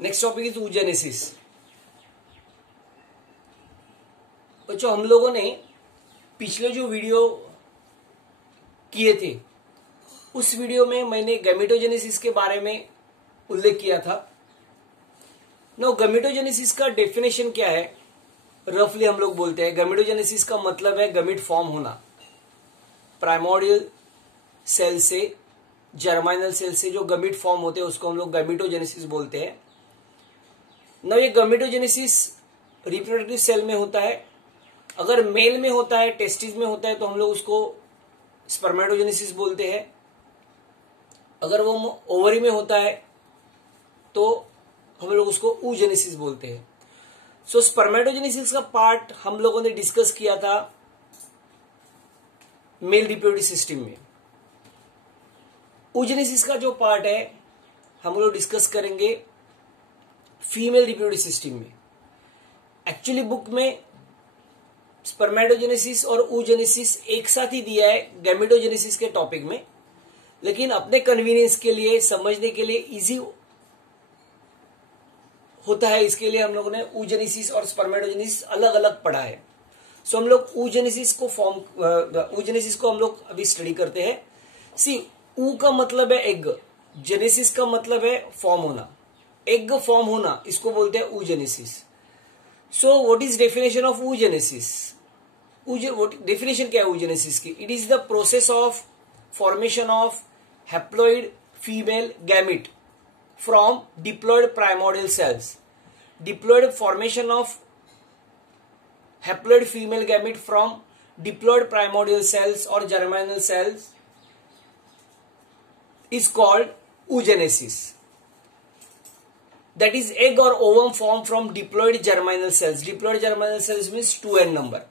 Next topic is oogenesis। बच्चों, हम लोगों ने पिछले जो वीडियो किए थे उस वीडियो में मैंने गैमेटोजेनेसिस के बारे में उल्लेख किया था। नो, गैमेटोजेनेसिस का डेफिनेशन क्या है? रफली हम लोग बोलते हैं गैमेटोजेनेसिस का मतलब है गैमेट फॉर्म होना। प्राइमोर्डियल सेल से, जर्मिनल सेल से जो गैमेट फॉर्म होते हैं उसको हम लोग गैमेटोजेनेसिस बोलते हैं। ना, ये गैमेटोजेनेसिस रिप्रोडक्टिव सेल में होता है। अगर मेल में होता है, टेस्टिस में होता है, तो हम लोग उसको स्पर्मेटोजेनेसिस बोलते हैं। अगर वो ओवरी में होता है तो हम लोग उसको oogenesis बोलते हैं। सो स्पर्मेटोजेनेसिस का पार्ट हम लोगों ने डिस्कस किया था मेल रिप्रोडक्टिव सिस्टम में। oogenesis का जो पार्ट है हम लोग डिस्कस करेंगे फीमेल रिप्रोडक्टिव सिस्टम में। एक्चुअली बुक में स्पर्मेटोजेनेसिस और oogenesis एक साथ ही दिया है गैमेटोजेनेसिस के टॉपिक में, लेकिन अपने कन्वीनियंस के लिए, समझने के लिए इजी होता है, इसके लिए हम लोगों ने oogenesis और स्पर्मेटोजेनेसिस अलग अलग पढ़ा है। सो हम लोग oogenesis को हम लोग अभी स्टडी करते हैं। सी, ऊ का मतलब है एग, जेनेसिस का मतलब है फॉर्म होना। एग फॉर्म होना, इसको बोलते हैं oogenesis। So what is definition of oogenesis? Definition क्या है oogenesis की? It is the process of formation of haploid female gamete from diploid primordial cells. Diploid formation of haploid female gamete from diploid primordial cells or germinal cells is called oogenesis. That is egg or ovum formed from diploid germinal cells. Diploid germinal cells means 2n number.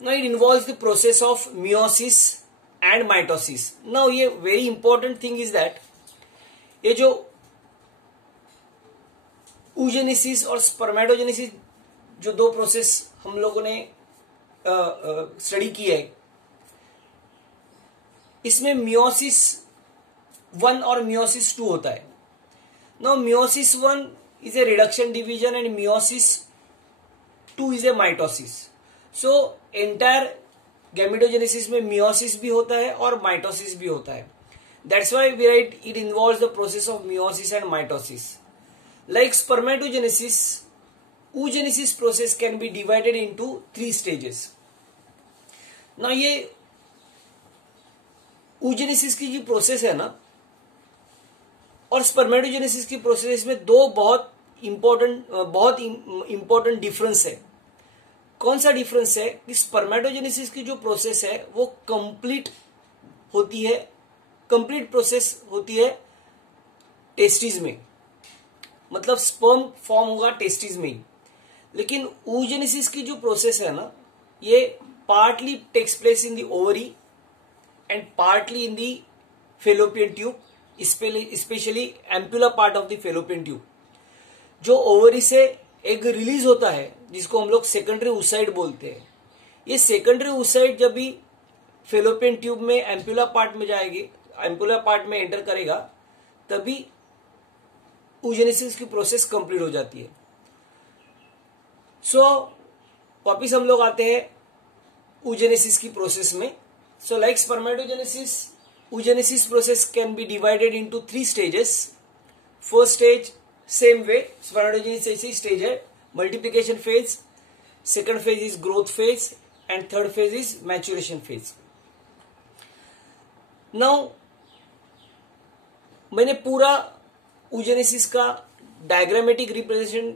Now it involves the process of meiosis and mitosis. Now ये very important thing is that ये जो oogenesis और spermatogenesis जो दो process हम लोगों ने study की है, इसमें मियोसिस 1 और मियोसिस 2 होता है। Now meiosis 1 is a reduction division and meiosis 2 is a mitosis. So entire gametogenesis में मियोसिस भी होता है और माइटोसिस भी होता है। That's why we write it involves the process of meiosis and mitosis. Like spermatogenesis, oogenesis process can be divided into 3 stages. Now ये oogenesis की जो प्रोसेस है ना और स्पर्मेटोजेनेसिस की प्रोसेस में दो बहुत इंपॉर्टेंट डिफरेंस है। कौन सा डिफरेंस है? कि स्पर्मेटोजेनेसिस की जो प्रोसेस है वो कंप्लीट प्रोसेस होती है टेस्टिस में, मतलब स्पर्म फॉर्म होगा टेस्टिस में ही। लेकिन oogenesis की जो प्रोसेस है ना, ये partly takes place in the ovary and partly in the fallopian tube, specially ampulla part of the fallopian tube. जो ओवरी से एग रिलीज होता है जिसको हम लोग सेकेंडरी oocyte बोलते हैं, ये सेकेंडरी oocyte जब भी फेलोपियन ट्यूब में एम्पुला पार्ट में जाएगी, एम्पुलर पार्ट में एंटर करेगा, तभी oogenesis की प्रोसेस कंप्लीट हो जाती है। सो वापिस हम लोग आते हैं oogenesis की प्रोसेस में। So like spermatogenesis, oogenesis process can be divided into 3 stages. First stage same way, spermatogenesis ऐसी स्टेज है, multiplication phase. Second phase is growth phase and third phase is maturation phase. Now मैंने पूरा oogenesis का diagrammatic representation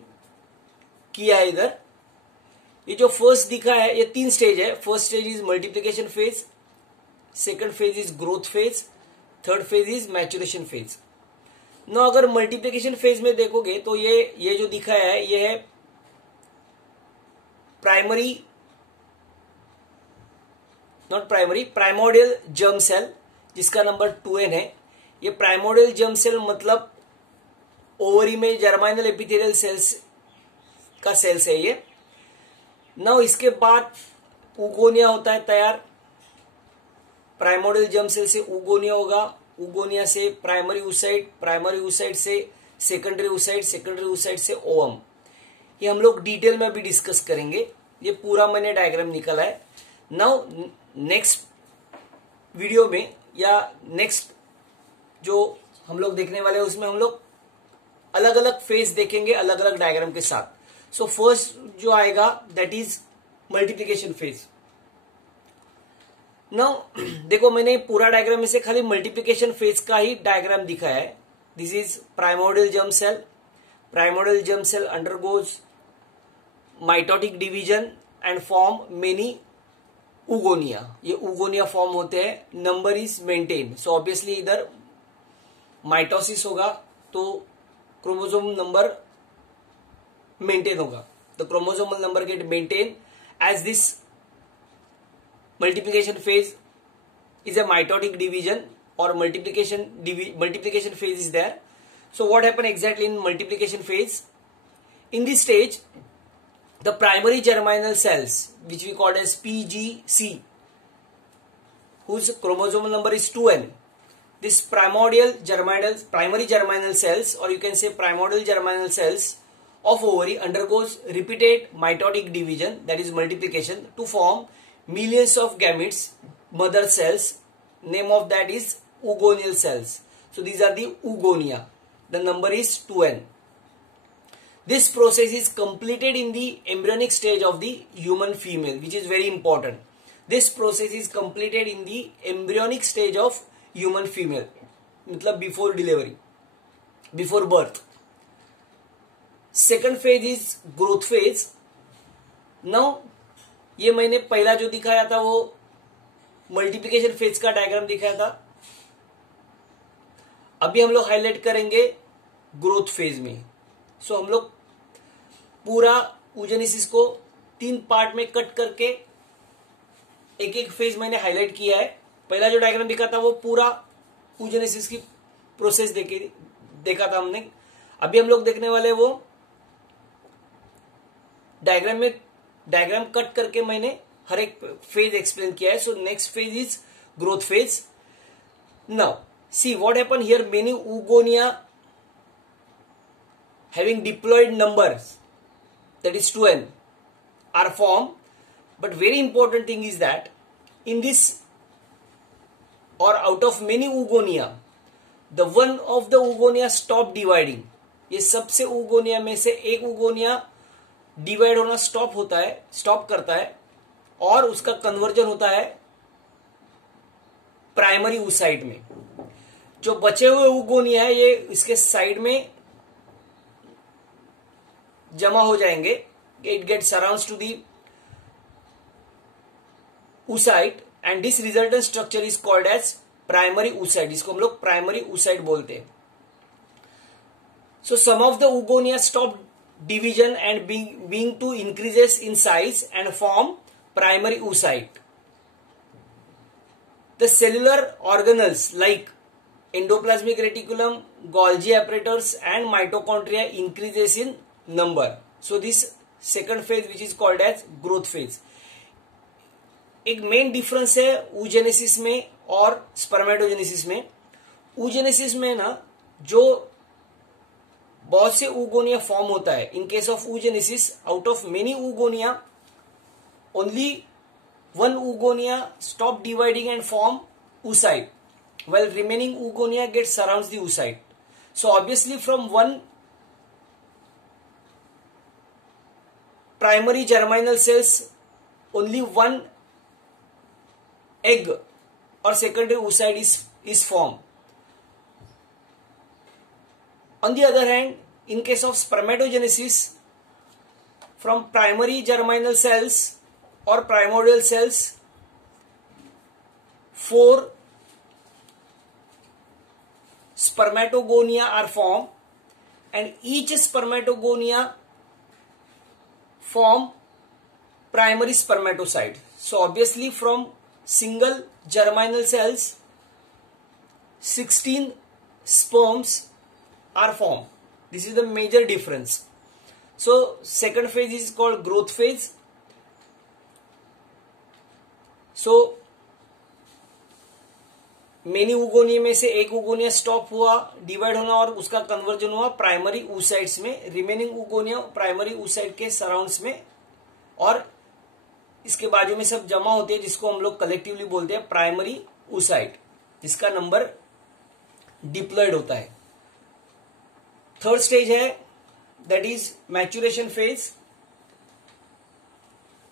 किया है इधर। ये जो फर्स्ट दिखा है ये 3 स्टेज है। First stage is multiplication phase, second phase is growth phase, third phase is maturation phase. ना अगर मल्टीप्लिकेशन फेज में देखोगे तो ये जो दिखाया है ये है प्राइमोर्डियल जर्म सेल जिसका नंबर 2n है। ये प्राइमोर्डियल जर्म सेल मतलब ओवरी में जर्मिनल एपिथेलियल सेल्स का सेल्स है ये। नाउ इसके बाद ऊगोनिया होता है तैयार। प्राइमोर्डियल जर्म सेल से ऊगोनिया होगा, ऊगोनिया से प्राइमरी oocyte, प्राइमरी oocyte से सेकेंडरी oocyte से ओवम। ये हम लोग डिटेल में भी डिस्कस करेंगे। ये पूरा मैंने डायग्राम निकाला है। नाउ नेक्स्ट वीडियो में या नेक्स्ट जो हम लोग देखने वाले हैं उसमें हम लोग अलग अलग फेज देखेंगे अलग अलग डायग्राम के साथ। सो फर्स्ट जो आएगा that is multiplication phase. Now देखो मैंने पूरा डायग्राम में से खाली मल्टीप्लीकेशन फेज का ही डायग्राम दिखाया है। This is primordial germ cell. Primordial germ cell undergoes mitotic division and form many oogonia. ये उगोनिया फॉर्म होते हैं। Number is maintain. So obviously इधर माइटोसिस होगा तो क्रोमोसोम नंबर मेंटेन होगा। The chromosomal number get maintain as this multiplication phase is a mitotic division or multiplication phase is there. So what happen exactly in multiplication phase? In this stage, the primary germinal cells, which we call as PGC, whose chromosomal number is 2n, this primary germinal cells, or you can say primordial germinal cells of ovary undergoes repeated mitotic division, that is multiplication, to form millions of gametes, mother cells. Name of that is oogonial cells. So these are the oogonia. The number is 2n. This process is completed in the embryonic stage of the human female, which is very important. This process is completed in the embryonic stage of human female, मतलब before delivery, before birth. Second phase is growth phase. Now ये मैंने पहला जो दिखाया था वो multiplication phase का diagram दिखाया था। अभी हम लोग हाईलाइट करेंगे ग्रोथ फेज में। सो हम लोग पूरा oogenesis को 3 पार्ट में कट करके एक एक फेज मैंने हाईलाइट किया है। पहला जो डायग्राम दिखा था वो पूरा oogenesis की प्रोसेस देखा था हमने। अभी हम लोग देखने वाले वो डायग्राम कट करके मैंने हर एक फेज एक्सप्लेन किया है। So next phase is growth phase. Now see what happen here, many oogonia having diploid numbers, that is 2n, are formed. But very important thing is that in this or out of many oogonia, the one of the oogonia stop dividing. ये सबसे oogonia में से एक oogonia divide होना stop करता है और उसका कन्वर्जन होता है प्राइमरी oocyte में। जो बचे हुए oogonia है ये इसके साइड में जमा हो जाएंगे। It get surrounds to the oocyte and this resultant structure is called as primary oocyte। इसको हम लोग प्राइमरी oocyte बोलते हैं। So some of the oogonia stop division and being to increases in size and form primary oocyte. The cellular organelles like endoplasmic reticulum, Golgi apparatus and mitochondria increases in number. So this second phase which is called as growth phase. एक main difference है oogenesis में और spermatogenesis में। oogenesis में ना जो बहुत से oogonia फॉर्म होता है। In case of oogenesis, out of many oogonia, only one oogonia stop dividing and form oocyte, while remaining oogonia get surrounds the oocyte. So obviously from one primary germinal cells, only one egg or secondary oocyte is formed. On the other hand, in case of spermatogenesis, from primary germinal cells or primordial cells, 4 spermatogonia are formed, and each spermatogonia form primary spermatocyte. So obviously from single germinal cells, 16 sperms are formed. This is the major difference. So second phase is called growth phase. So many उगोनिया में से एक उगोनिया stop हुआ divide होना और उसका conversion हुआ primary oocytes में, remaining उगोनिया primary oocyte के सराउंड्स में और इसके बाजू में सब जमा होते हैं जिसको हम लोग कलेक्टिवली बोलते हैं प्राइमरी oocyte, जिसका नंबर डिप्लॉयड होता है। थर्ड स्टेज है that is maturation phase.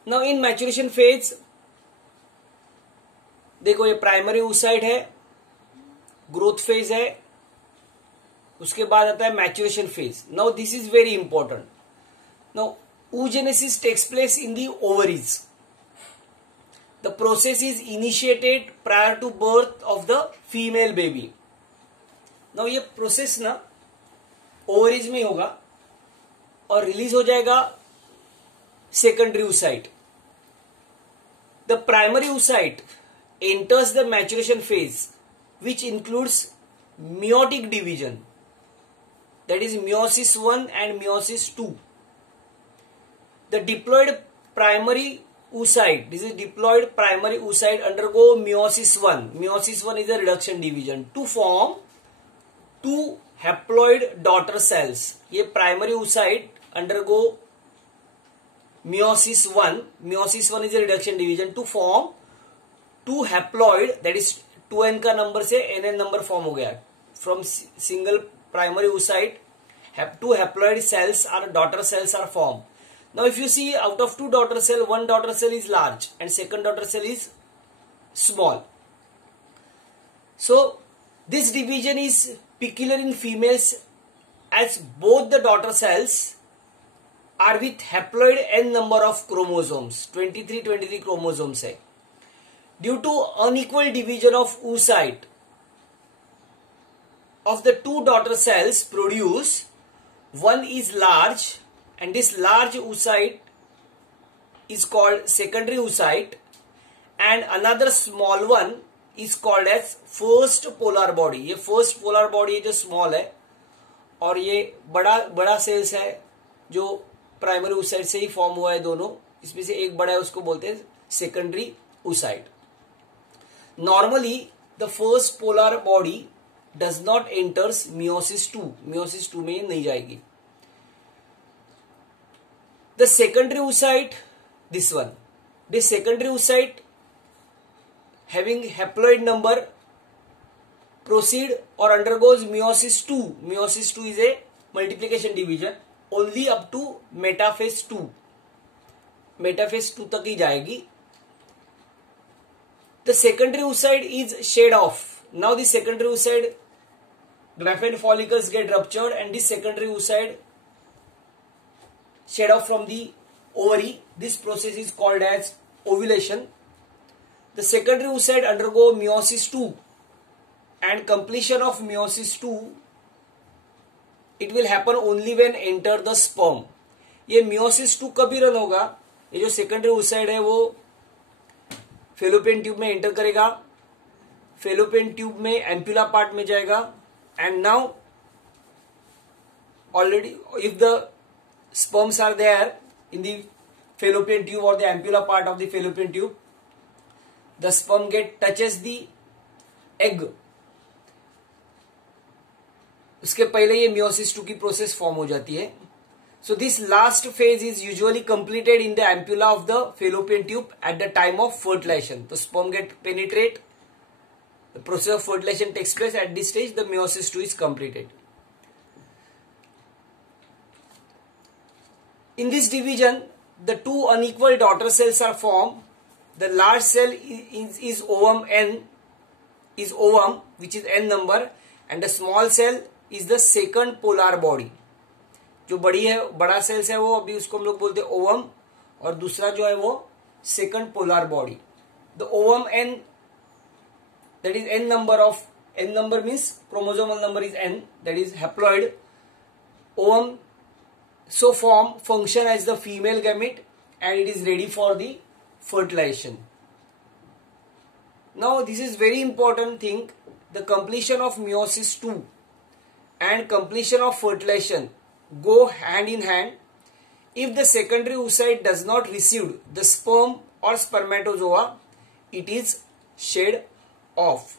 Now in maturation phase देखो ये प्राइमरी oocyte है, ग्रोथ फेज है, उसके बाद आता है maturation phase. Now this is very important. Now oogenesis takes place in the ovaries. The process is initiated prior to birth of the female baby. Now ये process ना ovaries में होगा और रिलीज हो जाएगा secondary oocyte। The primary oocyte enters the maturation phase which includes meiotic division, that is meiosis 1 and meiosis 2. The diploid primary oocyte, this is diploid primary oocyte undergo meiosis 1. Meiosis 1 is a reduction division to form two haploid daughter cells. ये primary oocyte undergo meiosis 1. Meiosis 1 is a reduction division to form two haploid, that is 2n का number से nn number form हो गया from single primary oocyte. Two haploid cells are daughter cells are form. Now if you see out of two daughter cell, one daughter cell is large and second daughter cell is small. So this division is peculiar in females as both the daughter cells are with haploid n number of chromosomes. 23 chromosomes है. Due to unequal division of oocyte of the two daughter cells produce, one is large and this large oocyte is called secondary oocyte and another small one is called as first polar body. ये first polar body है जो small है और ये बड़ा cells है जो primary oocyte से ही form हुआ है दोनों, इसमें से एक बड़ा है उसको बोलते हैं secondary oocyte. Normally, the first polar body does not enters meiosis 2. meiosis 2 में नहीं जाएगी. The secondary oocyte, this one, this secondary oocyte having haploid number proceed or undergoes meiosis 2. Meiosis 2 is a multiplication division only up to metaphase 2. Metaphase 2 तक ही जाएगी. The secondary oocyte is shed off. Now the secondary oocyte, graphene follicles get ruptured and this secondary oocyte shed off from the ovary. This process is called as ovulation. The secondary oocyte undergo meiosis 2 and completion of meiosis 2, it will happen only when enter the sperm. ये meiosis 2 कभी run होगा? ये जो secondary oocyte है वो fallopian tube में enter करेगा, fallopian tube में एम्पुला पार्ट में जाएगा and now already if the sperms are there in the fallopian tube और the ampulla part of the fallopian tube, the sperm get touches the egg. उसके पहले ये meiosis 2 की process form हो जाती है. So this last phase is usually completed in the ampulla of the fallopian tube at the time of fertilization. The sperm get penetrate. The process of fertilization takes place at this stage. The meiosis 2 is completed. In this division, the two unequal daughter cells are formed. The large cell is ovum n, is ovum, which is n number, and the small cell is the second polar body. जो बड़ी है बड़ा sales है वो अभी उसको हम लोग बोलते हैं ओवम और दूसरा जो है वो second polar body. The ovum n, that is n number of, n number means chromosomal number is n, that is haploid. Ovum so form function as the female gamete and it is ready for the fertilization. Now this is very important thing, the completion of meiosis 2 and completion of fertilization go hand in hand. If the secondary oocyte does not receive the sperm or spermatozoa, it is shed off.